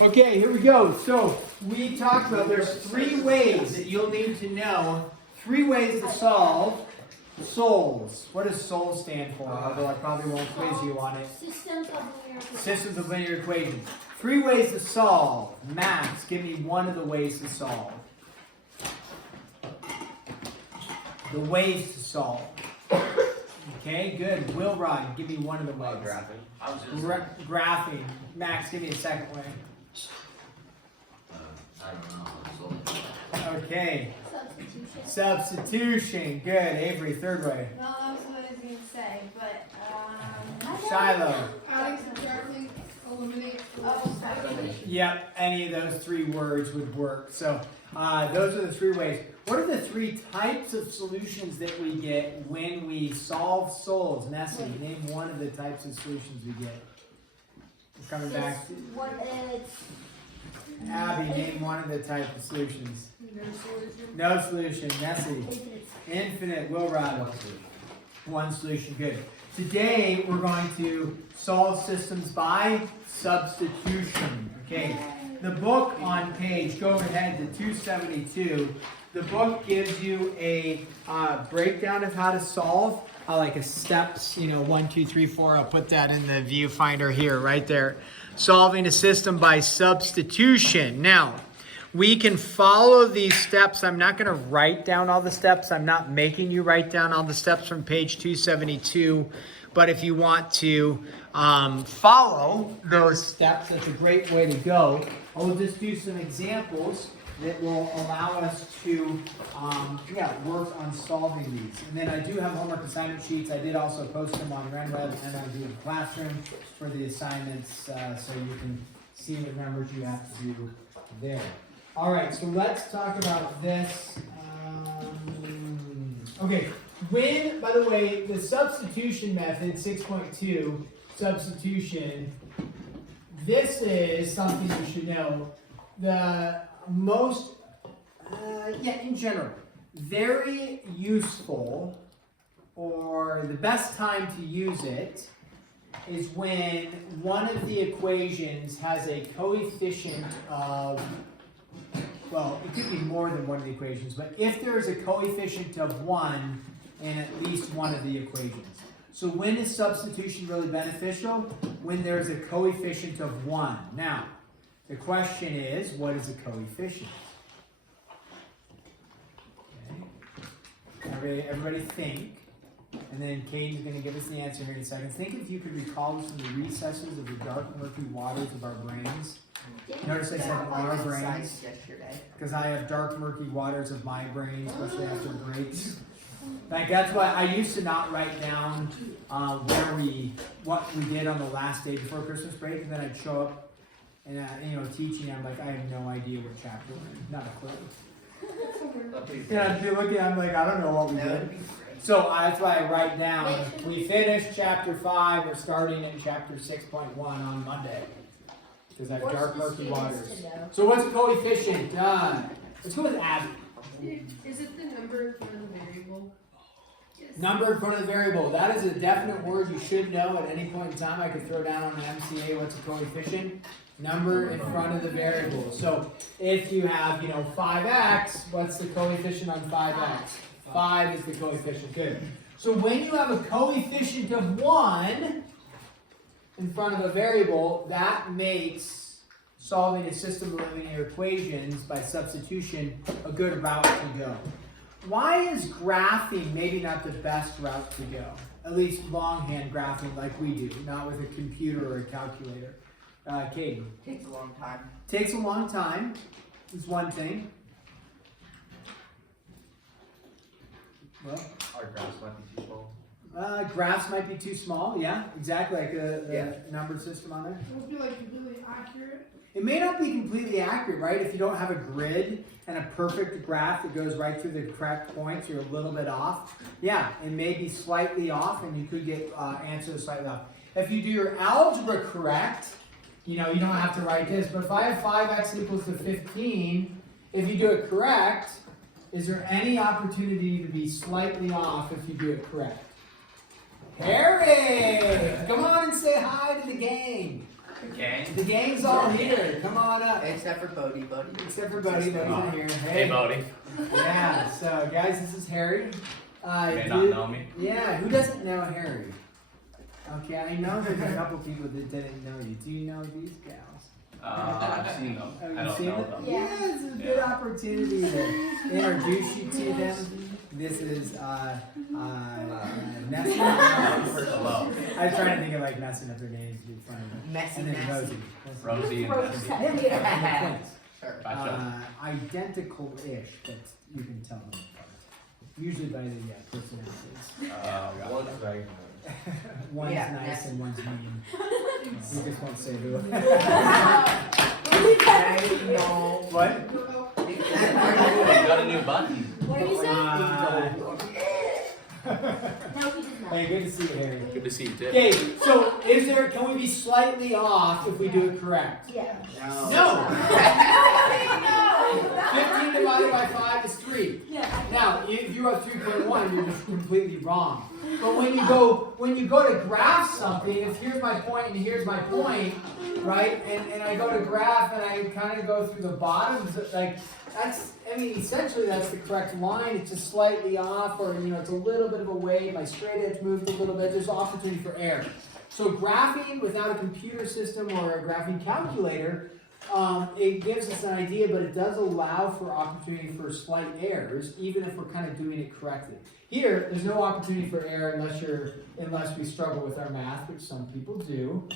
Okay, here we go. So we talked about there's 3 ways that you'll need to know. 3 ways to solve SOLs. What does SOL stand for? Although I probably won't quiz you on it. Systems of linear equations. 3 ways to solve. Max, give me one of the ways to solve. The ways to solve. Okay, good. Wilrod, give me one of the ways. Graphing. Graphing. Max, give me a second way. I don't know. Okay. Substitution. Substitution. Good. Avery, third way. No, that was what I was going to say, but, Shiloh. Adding, subtracting, eliminate. Yep, any of those 3 words would work. So those are the 3 ways. What are the 3 types of solutions that we get when we solve SOLs? Nessie, name one of the types of solutions we get. We're coming back. What it's... Abby, name one of the types of solutions. No solution. No solution. Nessie. Infinite. Wilrod. One solution. Good. Today we're going to solve systems by substitution. Okay. The book on page, go ahead to 272. The book gives you a breakdown of how to solve, like a steps, 1, 2, 3, 4. I'll put that in the viewfinder here, right there. Solving a system by substitution. Now, we can follow these steps. I'm not going to write down all the steps. I'm not making you write down all the steps from page 272. But if you want to follow those steps, that's a great way to go. I'll just do some examples that will allow us to work on solving these. And then I do have homework assignment sheets. I did also post them on RenWeb and on the classroom for the assignments so you can see the numbers you have to do there. All right, so let's talk about this. Okay, when, by the way, the substitution method, 6.2, substitution, this is something you should know. The most, in general, very useful, or the best time to use it is when one of the equations has a coefficient of, well, it could be more than one of the equations, but if there is a coefficient of 1 in at least one of the equations. So when is substitution really beneficial? When there's a coefficient of 1. Now, the question is, what is a coefficient? Okay. Everybody think, and then Katie's going to give us the answer here in a second. Think if you could recall this from the recesses of the dark, murky waters of our brains. Notice I said our brains, because I have dark, murky waters of my brain, especially after breaks. Like that's why I used to not write down what we did on the last day before Christmas break, and then I'd show up and teaching. I'm like, I have no idea what chapter we're in, not a clue. And I'd be looking, I'm like, I don't know what we did. So that's why I write down. We finished chapter 5. We're starting in chapter 6.1 on Monday. Because I have dark, murky waters. So what's a coefficient? Let's go with Abby. Is it the number in front of the variable? Yes. Number in front of the variable. That is a definite word you should know at any point in time. I could throw down on the MCA what's a coefficient. Number in front of the variable. So if you have, 5x, what's the coefficient on 5x? 5 is the coefficient. Good. So when you have a coefficient of 1 in front of a variable, that makes solving a system of linear equations by substitution a good route to go. Why is graphing maybe not the best route to go? At least longhand graphing like we do, not with a computer or a calculator. Katie? Takes a long time. Takes a long time is one thing. Well, Our graphs might be too small. Graphs might be too small, yeah, exactly, like the number system on there. It would be like completely accurate. It may not be completely accurate, right? If you don't have a grid and a perfect graph that goes right through the correct points, you're a little bit off. Yeah, it may be slightly off, and you could get answers slightly off. If you do your algebra correct, you don't have to write this, but if I have 5x equals to 15, if you do it correct, is there any opportunity to be slightly off if you do it correct? Harry! Come on and say hi to the gang. Gang. The gang's all here. Come on up. Except for Bodie. Except for Bodie. Bodie's not here. Hey, Bodie. Yeah. So guys, this is Harry. You may not know me. Yeah. Who doesn't know Harry? Okay, I know there's a couple people that didn't know you. Do you know these gals? I've seen them. Oh, I you've don't seen know them? them. Yeah, it's a good opportunity to introduce you to them. This is Nessie. Hello. I was trying to think of like messing up their names to be funny. And then Rosie. Rosie and Nessie. Yeah, twins. Sure. Gotcha. Identical-ish, but you can tell them apart. Usually by the personalities. One's very One's nice and one's mean. You just won't say who. What? You got a new button. What did you say? No, he did not. Hey, good to see you, Harry. Good to see you, too. Okay, so can we be slightly off if we do it correct? Yeah. No! No. 15 divided by 5 is 3. Yeah. Now, if you have 3.1, you're just completely wrong. But when you go to graph something, if here's my point and here's my point, right? And I go to graph and I kind of go through the bottoms, like essentially that's the correct line. It's just slightly off, or it's a little bit of a wave. My straight edge moved a little bit. There's opportunity for error. So graphing without a computer system or a graphing calculator, it gives us an idea, but it does allow for opportunity for slight errors, even if we're kind of doing it correctly. Here, there's no opportunity for error unless we struggle with our math, which some people do.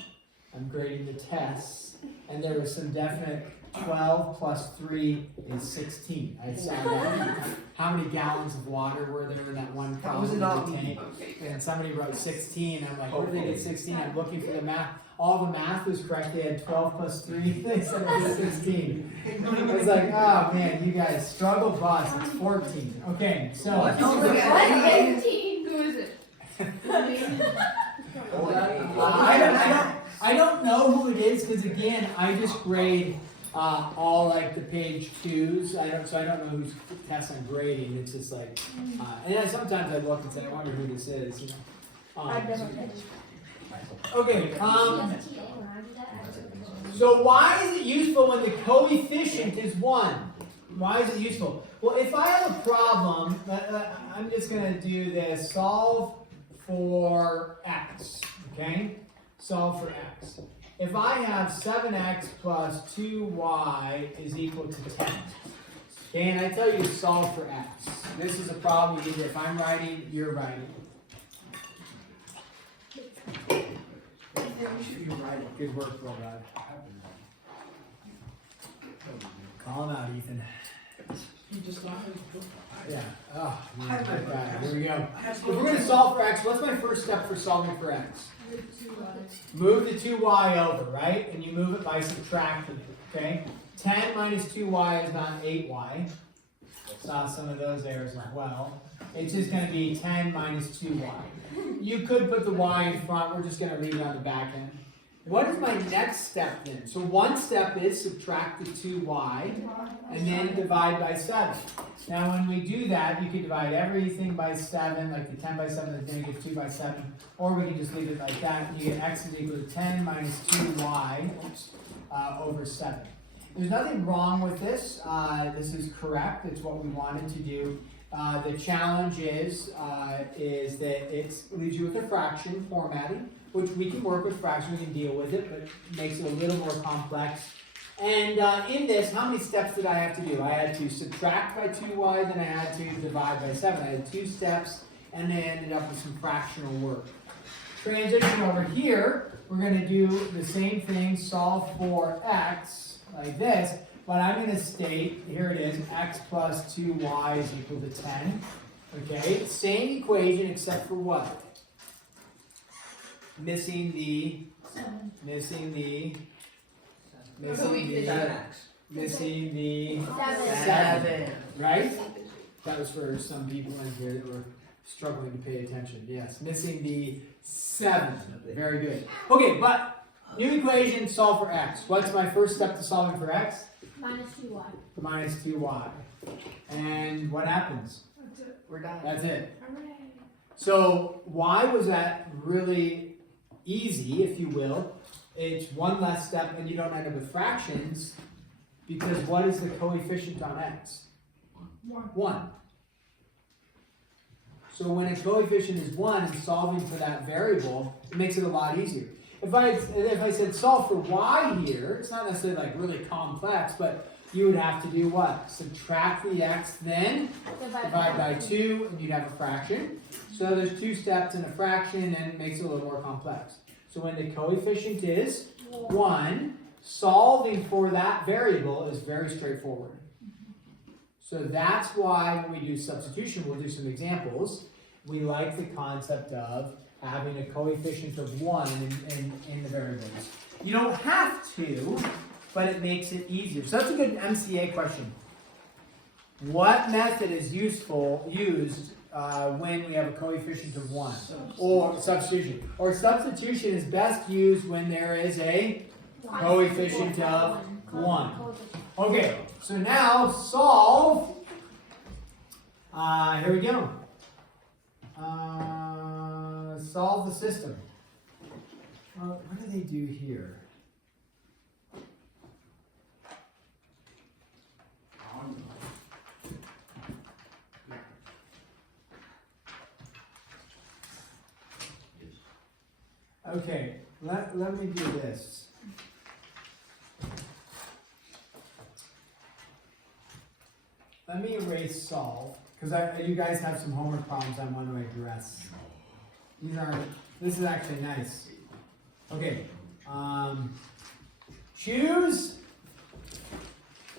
I'm grading the tests, and there was some definite 12 plus 3 is 16. I saw that. How many gallons of water were there in that one column? Was it all tank? And somebody wrote 16. I'm like, where did they get 16? I'm looking for the math. All the math was correct. They had 12 plus 3. They said it was 16. I was like, oh man, you guys struggle bus. It's 14. Okay, so. Who is it? I don't know who it is because again, I just grade all like the page 2s. I don't know whose tests I'm grading. It's just like, and then sometimes I look and say, I wonder who this is. Okay. So why is it useful when the coefficient is 1? Why is it useful? Well, if I have a problem, I'm just going to do this. Solve for x. Okay? Solve for x. If I have 7x plus 2y is equal to 10. Okay, and I tell you to solve for x. This is a problem either if I'm writing, you're writing. Good work, Will Rod. Call him out, Ethan. Yeah. Oh, man. Okay. Here we go. If we're going to solve for x, what's my first step for solving for x? Move the 2y over, right? And you move it by subtracting it, okay? 10 minus 2y is not 8y. Saw some of those errors as well. It's just going to be 10 minus 2y. You could put the y in front. We're just going to leave it on the back end. What is my next step then? So one step is subtract the 2y and then divide by 7. Now when we do that, you can divide everything by 7, like the 10 by 7 is negative 2 by 7, or we can just leave it like that, and you get x is equal to 10 minus 2y over 7. There's nothing wrong with this. This is correct. It's what we wanted to do. The challenge is that it leaves you with a fraction formatting, which we can work with fractions, we can deal with it, but makes it a little more complex. And in this, how many steps did I have to do? I had to subtract by 2y, then I had to divide by 7. I had 2 steps, and then I ended up with some fractional work. Transition over here, we're going to do the same thing, solve for x, like this, but I'm going to state, here it is, x plus 2y is equal to 10. Okay, same equation except for what? Missing the 7, right? That was for some people in here that were struggling to pay attention. Yes, missing the 7. Very good. Okay, but new equation, solve for x. What's my first step to solving for x? Minus 2y. Minus 2y. And what happens? That's it. We're done. That's it. Hooray. So why was that really easy, if you will? it's one less step and you don't end up with fractions, because what is the coefficient on x? 1. So when a coefficient is 1 and solving for that variable, it makes it a lot easier. If I said solve for y here, it's not necessarily like really complex, but you would have to do what? Subtract the x, then divide by 2, and you'd have a fraction. So there's 2 steps in a fraction, and it makes it a little more complex. So when the coefficient is 1, solving for that variable is very straightforward. So that's why when we do substitution, we'll do some examples. We like the concept of having a coefficient of 1 in the variables. You don't have to, but it makes it easier. So that's a good MCA question. What method is used when we have a coefficient of 1? Or substitution. Or substitution is best used when there is a coefficient of 1. Okay, so now solve. Here we go. Solve the system. What do they do here? Okay, let me do this. Let me erase solve, because you guys have some homework problems I want to address. This is actually nice. Okay, choose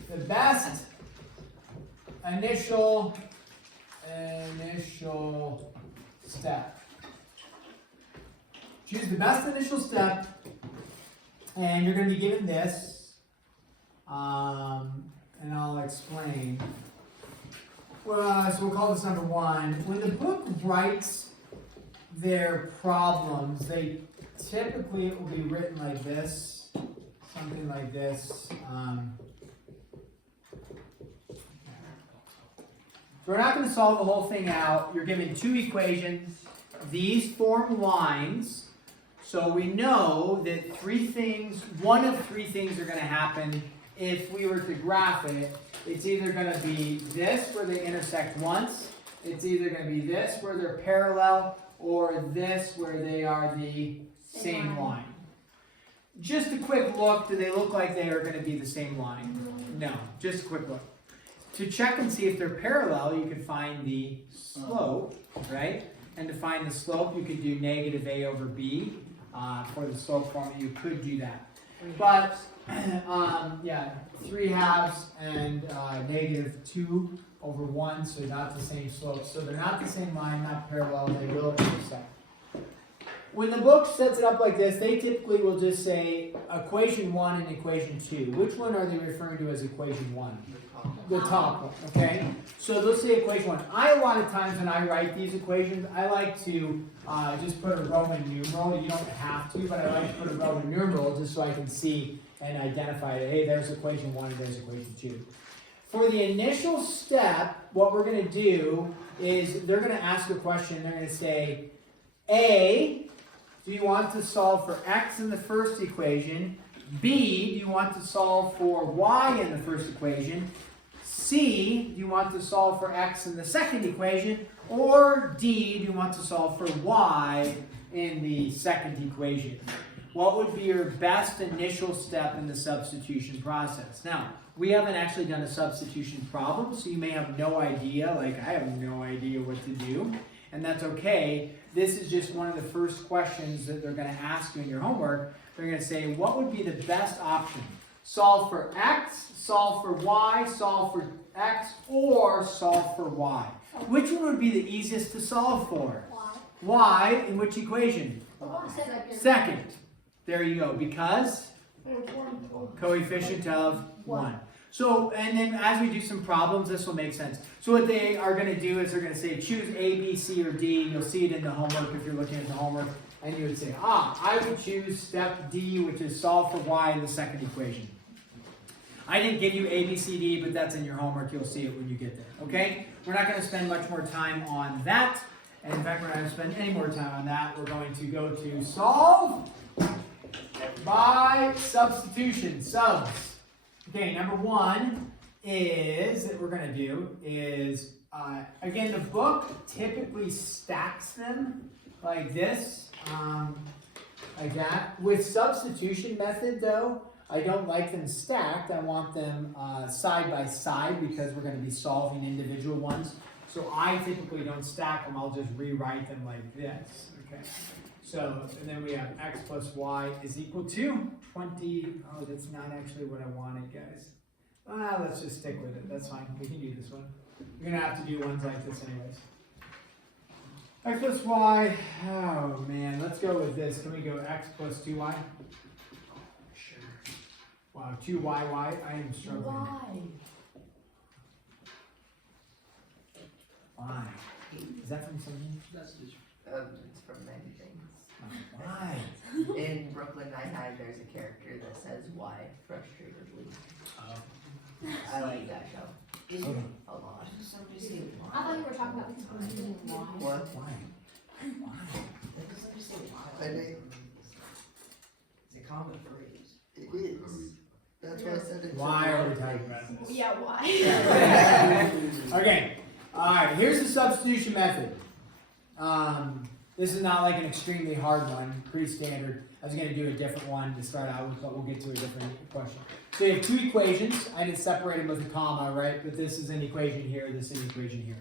the best initial step. Choose the best initial step, and you're going to be given this, and I'll explain. Well, so we'll call this number 1. When the book writes their problems, they typically, it will be written like this, something like this. So we're not going to solve the whole thing out. You're given 2 equations. These form lines. So we know that one of three things are going to happen if we were to graph it. It's either going to be this where they intersect once, it's either going to be this where they're parallel, or this where they are the same line. Just a quick look, do they look like they are going to be the same line? No, just a quick look. To check and see if they're parallel, you can find the slope, right? And to find the slope, you could do negative a over b. For the slope formula, you could do that. But, yeah, 3/2 and negative 2 over 1, so not the same slope. So they're not the same line, not parallel, they will intersect. When the book sets it up like this, they typically will just say equation 1 and equation 2. Which one are they referring to as equation 1? The top one, okay? So they'll say equation 1. A lot of times when I write these equations, I like to just put a Roman numeral. You don't have to, but I like to put a Roman numeral just so I can see and identify it. Hey, there's equation 1 and there's equation 2. For the initial step, what we're going to do is they're going to ask a question. They're going to say, A, do you want to solve for x in the first equation? B, do you want to solve for y in the first equation? C, do you want to solve for x in the second equation? Or D, do you want to solve for y in the second equation? What would be your best initial step in the substitution process? Now, we haven't actually done a substitution problem, so you may have no idea, like I have no idea what to do, and that's okay. This is just one of the first questions that they're going to ask you in your homework. They're going to say, what would be the best option? Solve for x, solve for y, solve for x, or solve for y. Which one would be the easiest to solve for? Y in which equation? Second. There you go, because coefficient of 1. So, and then as we do some problems, this will make sense. So what they are going to do is they're going to say, choose A, B, C, or D. You'll see it in the homework if you're looking at the homework. And you would say, I would choose step D, which is solve for y in the second equation. I didn't give you A, B, C, D, but that's in your homework. You'll see it when you get there, okay? We're not going to spend much more time on that. And in fact, we're not going to spend any more time on that. We're going to go to solve by substitution, subs. Okay, number one is, that we're gonna do is, again, the book typically stacks them like this, like that. With substitution method though, I don't like them stacked. I want them side by side because we're gonna be solving individual ones. So I typically don't stack them, I'll just rewrite them like this, okay? So, and then we have x plus y is equal to 20, oh, that's not actually what I wanted, guys. Let's just stick with it, that's fine, we can do this one. You're gonna have to do ones like this anyways. X plus y, oh man, let's go with this. Can we go x plus 2y? Sure. Wow, 2y, I am struggling. Why? Is that from something? It's from many things. Why? In Brooklyn Nine-Nine, there's a character that says why frustratedly. I like that show Okay. a lot. I thought you were talking about explaining why. What? Why? And It's a common phrase. it is. That's why I said it. Why are we talking about this? Yeah, why? Okay. Alright, here's the substitution method. This is not like an extremely hard one, pretty standard. I was going to do a different one to start out with, but we'll get to a different question. So you have two equations. I didn't separate them with a comma, right? But this is an equation here, this is an equation here.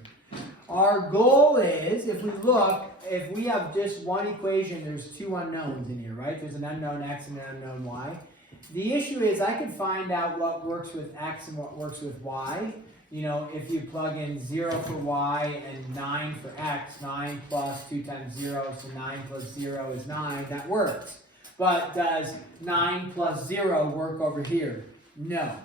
Our goal is, if we look, if we have just one equation, there's two unknowns in here, right? There's an unknown x and an unknown y. The issue is I can find out what works with x and what works with y. You know, if you plug in 0 for y and 9 for x, 9 plus 2 times 0, so 9 plus 0 is 9, that works. But does 9 plus 0 work over here? No.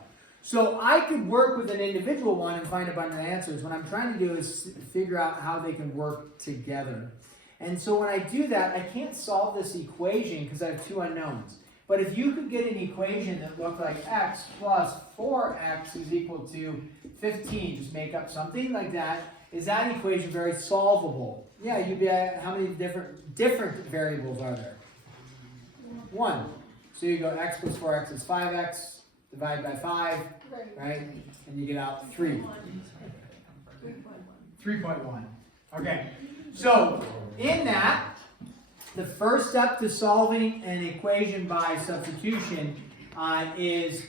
So I could work with an individual one and find a bunch of answers. What I'm trying to do is figure out how they can work together. And so when I do that, I can't solve this equation because I have two unknowns. But if you could get an equation that looked like x plus 4x is equal to 15, just make up something like that, is that equation very solvable? Yeah, you'd be at how many different variables are there? 1. So you go x plus 4x is 5x, divide by 5, right? And you get out 3. 3.1. Okay. So in that, the first step to solving an equation by substitution is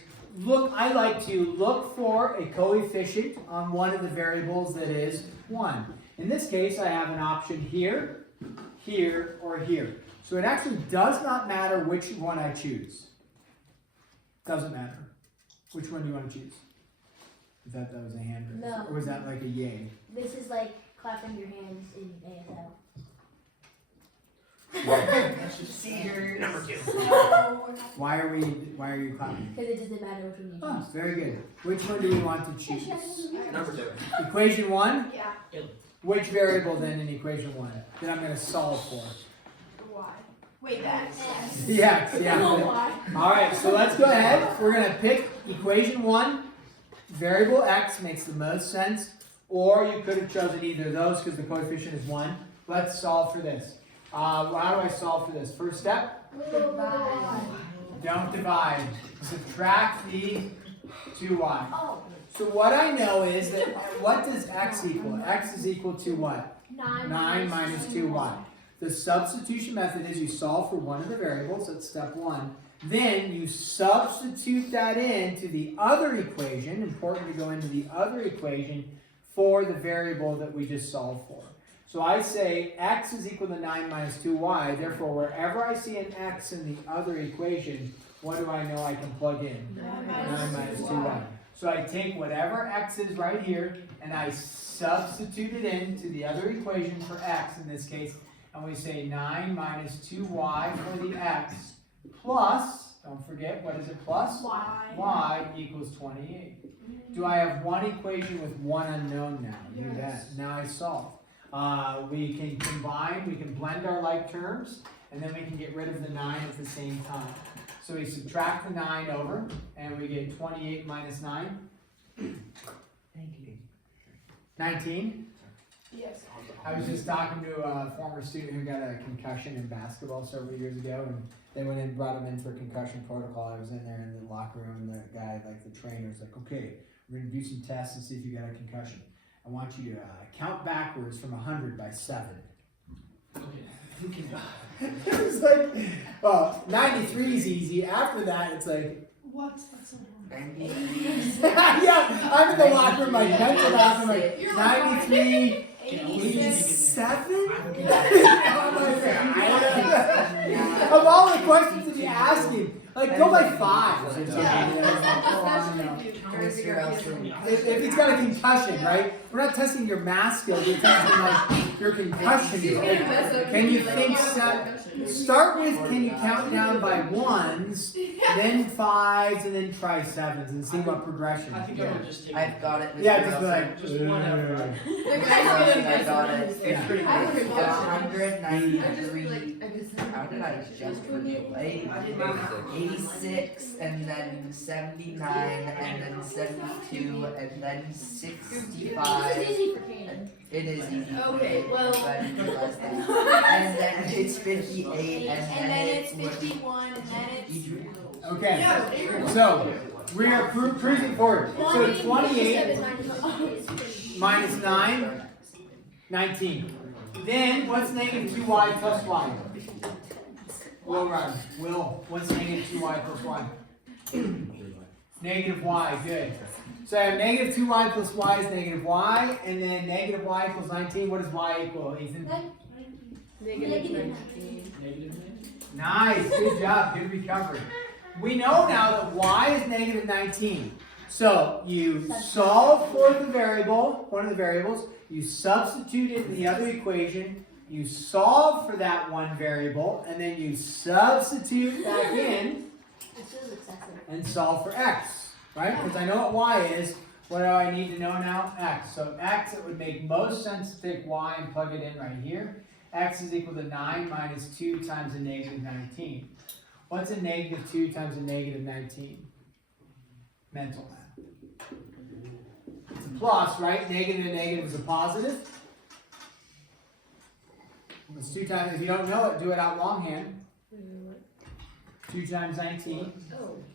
I like to look for a coefficient on one of the variables that is 1. In this case, I have an option here, here, or here. So it actually does not matter which one I choose. Doesn't matter. Which one do you want to choose? Is that was a hand raise? No. Or was that like a yay? This is like clapping your hands in ASL. That's just Seizures. number 2. Why are you clapping? Because it doesn't matter which one you Oh, choose. very good. Which one do we want to choose? Number 2. Equation 1? Yeah. Which variable then in equation 1 that I'm going to solve for? Why? Wait, that's The x, yeah. why? Alright, so let's go ahead. We're going to pick equation 1. Variable x makes the most sense. Or you could have chosen either of those because the coefficient is 1. Let's solve for this. How do I solve for this? First step? Don't divide. Subtract the 2y. Oh, So what I know is that, what does x equal? X is equal to what? 9 minus 2y. The substitution method is you solve for one of the variables, that's step 1. Then you substitute that into the other equation, important to go into the other equation, for the variable that we just solved for. So I say x is equal to 9 minus 2y, therefore wherever I see an x in the other equation, what do I know I can plug in? 9 minus 2y. So I take whatever x is right here, and I substitute it into the other equation for x in this case, and we say 9 minus 2y for the x, plus, don't forget, what is it plus? Y equals 28. Do I have one equation with one unknown now? Do that. Now I solve. We can combine, we can blend our like terms, and then we can get rid of the 9 at the same time. So we subtract the 9 over, and we get 28 minus 9. Thank you. 19. Yes. I was just talking to a former student who got a concussion in basketball several years ago, and they went in and brought him in for concussion protocol. I was in there in the locker room, and the guy, like the trainer, was like, "Okay, we're gonna do some tests and see if you got a concussion. I want you to count backwards from 100 by 7." It was like, well, 93 is easy. After that, it's like, What? That's so wrong. 90. yeah, I'm in the locker room, like, mental math, I'm like, You're 93, 87? Of all the questions to be asking, like, go by 5 or something. If he's got a concussion, right? We're not testing your math skills, we're testing like your concussion. Can you think start with can you count down by 1s, then 5s, and then try 7s and see what progression. I think I would just take. I've got it. Yeah, just be like Just one after. I got it. It's pretty good. 193. How did I just forget? 86, and then 79, and then 72, and then This is 65. easy for Kanan. It is easy. Okay, well. But it's less than. And then it's 58, and then it's it would 51, and then it's. Okay, so we are cruising forward. So 28 minus 9, 19. Then what's negative 2y plus y? Will run. Will, what's negative 2y plus y? Negative y, good. So I have negative 2y plus y is negative y, and then negative y equals 19. What does y equal, Ethan? Negative 19. Nice, good job, good recovery. We know now that y is negative 19. So you solve for the variable, one of the variables, you substitute it in the other equation, you solve for that one variable, and then you substitute back in and solve for x, right? Because I know what y is. What do I need to know now? X. So x, it would make most sense to take y and plug it in right here. X is equal to 9 minus 2 times a negative 19. What's a negative 2 times a negative 19? Mental math. It's a plus, right? Negative and negative is a positive. It's 2 times, if you don't know it, do it out longhand. 2 times 19.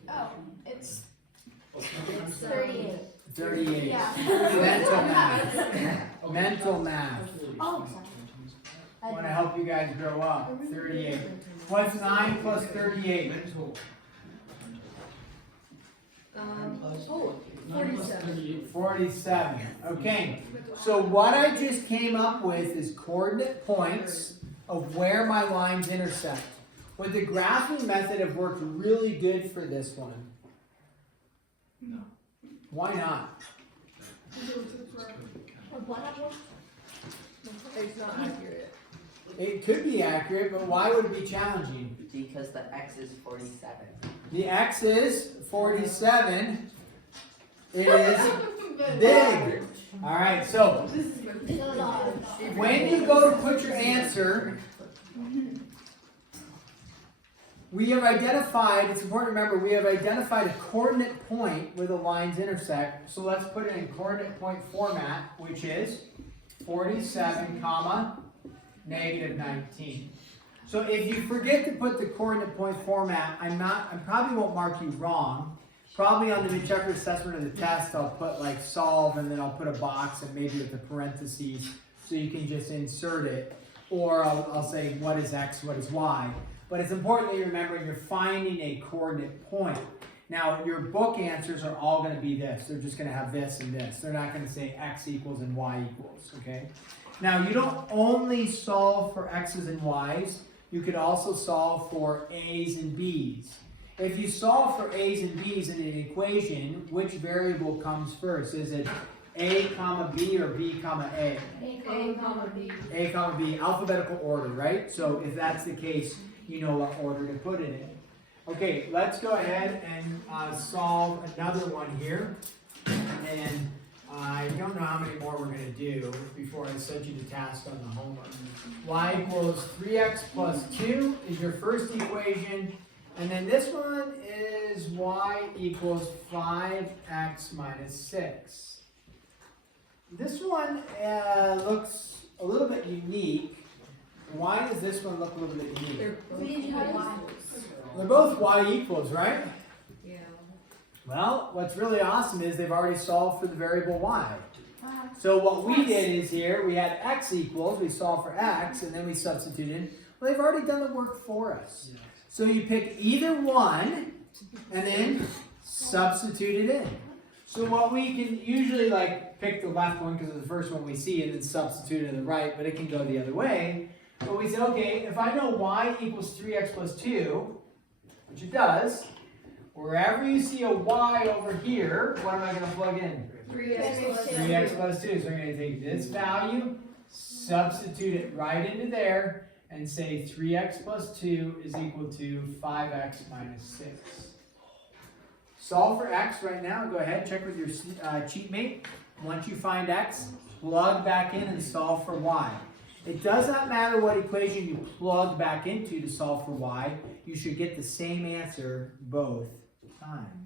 Oh, it's 38. 38. Yeah. Mental math. Mental math. Oh, I want to help you guys grow up. 38. What's 9 plus 38? 47. 47. Okay. So what I just came up with is coordinate points of where my lines intersect. Would the graphing method have worked really good for this one? No. Why not? It's not accurate. It could be accurate, but why would it be challenging? Because the x is 47. The x is 47. It is big. All right, so when you go to put your answer, we have identified, it's important to remember, we have identified a coordinate point where the lines intersect. So let's put it in coordinate point format, which is 47, comma, negative 19. So if you forget to put the coordinate point format, I probably won't mark you wrong. Probably on the mid-checker assessment of the test, I'll put like solve, and then I'll put a box and maybe with the parentheses so you can just insert it. Or I'll say what is x, what is y. But it's important that you remember you're finding a coordinate point. Now, your book answers are all going to be this. They're just going to have this and this. They're not going to say x equals and y equals, okay? Now, you don't only solve for x's and y's. You could also solve for a's and b's. If you solve for a's and b's in an equation, which variable comes first? Is it a comma b or b comma a? A, comma, B. A comma b, alphabetical order, right? So if that's the case, you know what order to put it in. Okay, let's go ahead and solve another one here. And I don't know how many more we're going to do before I send you the task on the homework. Y equals 3x plus 2 is your first equation. And then this one is y equals 5x minus 6. This one looks a little bit unique. Why does this one look a little bit unique? They're both y equals, right? Yeah. Well, what's really awesome is they've already solved for the variable y. So what we did is here, we had x equals, we solved for x, and then we substituted. Well, they've already done the work for us. So you pick either one, and then substitute it in. So what we can usually pick the left one because it's the first one we see, and then substitute it in the right, but it can go the other way. But we say, okay, if I know y equals 3x plus 2, which it does, wherever you see a y over here, what am I going to plug in? 3x plus 2. So we're going to take this value, substitute it right into there, and say 3x plus 2 is equal to 5x minus 6. Solve for x right now. Go ahead, check with your cheat mate. Once you find x, plug back in and solve for y. It does not matter what equation you plug back into to solve for y. You should get the same answer both times.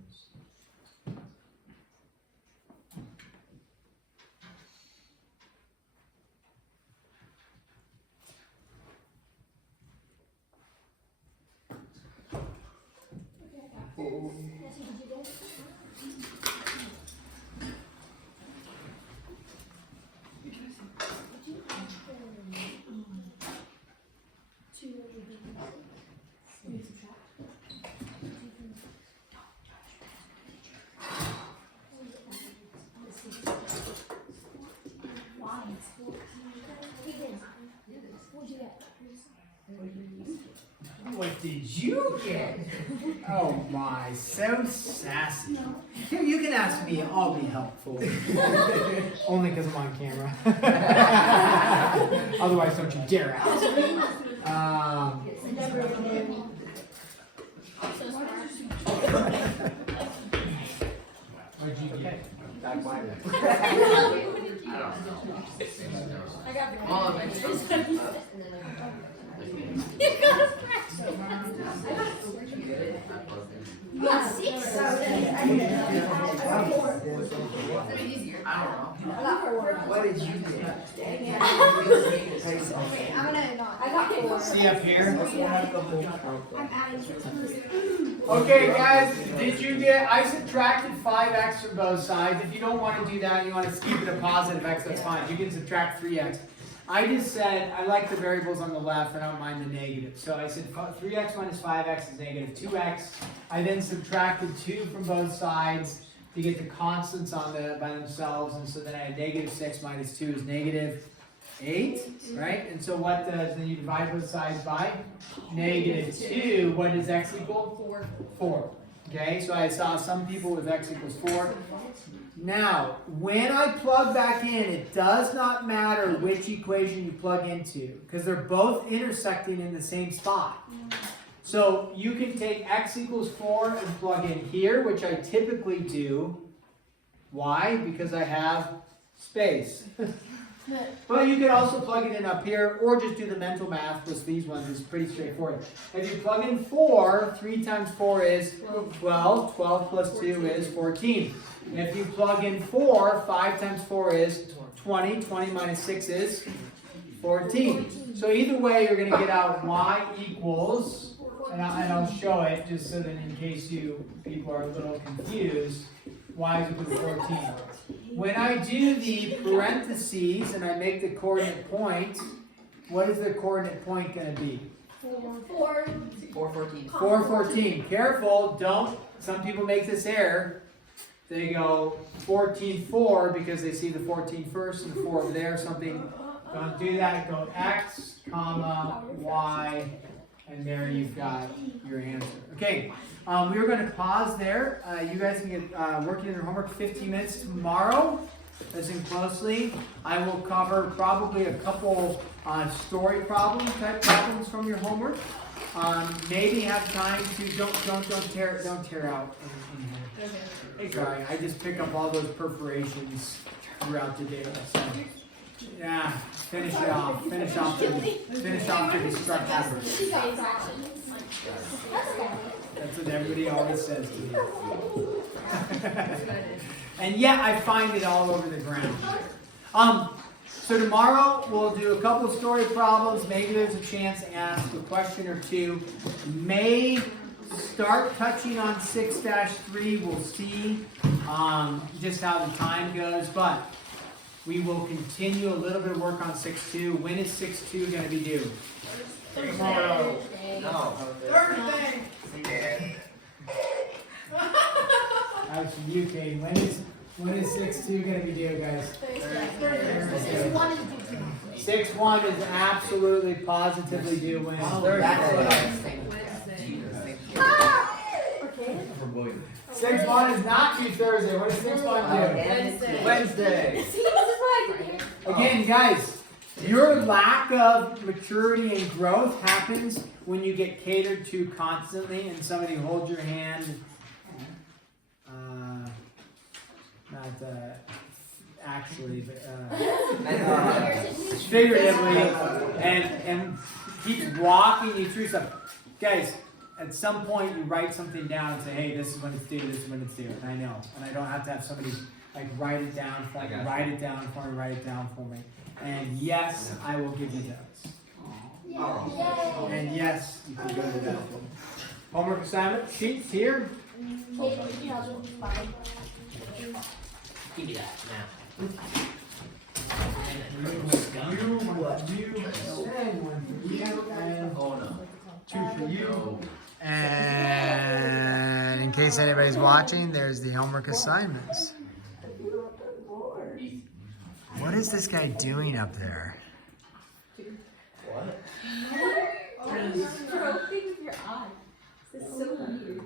What did you get? Oh my, so sassy. Here, you can ask me, I'll be helpful. Only because I'm on camera. Otherwise, don't you dare ask. What did you get? I got the All of it. Yeah, 6. What did you get? I got 4. See up here? I'm adding 2. Okay, guys, did you get, I subtracted 5x from both sides. If you don't want to do that, you want to keep it a positive x, that's fine. You can subtract 3x. I just said, I like the variables on the left, I don't mind the negative. So I said 3x minus 5x is negative 2x. I then subtracted 2 from both sides to get the constants on by themselves. And so then I had negative 6 minus 2 is negative 8, right? And so what does, then you divide both sides by negative 2. What does x equal? 4. Okay, so I saw some people with x equals 4. Now, when I plug back in, it does not matter which equation you plug into, because they're both intersecting in the same spot. So you can take x equals 4 and plug in here, which I typically do. Why? Because I have space. But you can also plug it in up here, or just do the mental math, because these ones is pretty straightforward. If you plug in 4, 3 times 4 is 12. 12 plus 2 is 14. If you plug in 4, 5 times 4 is 20. 20 minus 6 is 14. So either way, you're going to get out y equals, and I'll show it just so that in case people are a little confused, y is equal to 14. When I do the parentheses and I make the coordinate point, what is the coordinate point going to be? 414. 414. Careful, don't. Some people make this error. They go 14, 4 because they see the 14 first and the 4 over there or something. Don't do that. Go x, comma, y, and there you've got your answer. Okay, we are going to pause there. You guys can get working on your homework 15 minutes tomorrow. Listen closely. I will cover probably a couple story type problems from your homework. Maybe have time to don't tear out anything here. Hey, sorry, I just pick up all those perforations throughout the day. So, yeah, finish off the destruction. That's what everybody always says to me. And yet I find it all over the ground. So tomorrow we'll do a couple of story problems. Maybe there's a chance to ask a question or two. May start touching on 6-3. We'll see just how the time goes, but we will continue a little bit of work on 6-2. When is 6-2 going to be due? Tomorrow. No. Thursday. That's from you, Kate. When is 6-2 going to be due, guys? This one is due tomorrow. 6-1 is absolutely positively due when? That's what I was thinking. Wednesday. Okay. 6-1 is not due Thursday. What is 6-1 due? Wednesday. Wednesday. See, this is why I didn't hear. Again, guys, your lack of maturity and growth happens when you get catered to constantly and somebody holds your hand. Not actually, but figuratively, and keeps walking you through stuff. Guys, at some point you write something down and say, hey, this is when it's due, this is when it's due. And I know. And I don't have to have somebody like write it down for me, write it down for me. And yes, I will give you those. Yay. And yes, you can go to that. Homework assignment sheets here. Kate, you know, this is fine. Give me that now. Oh no. Two for you. No. And in case anybody's watching, there's the homework assignments. What is this guy doing up there? What? You're stroking with your eyes. This is so weird.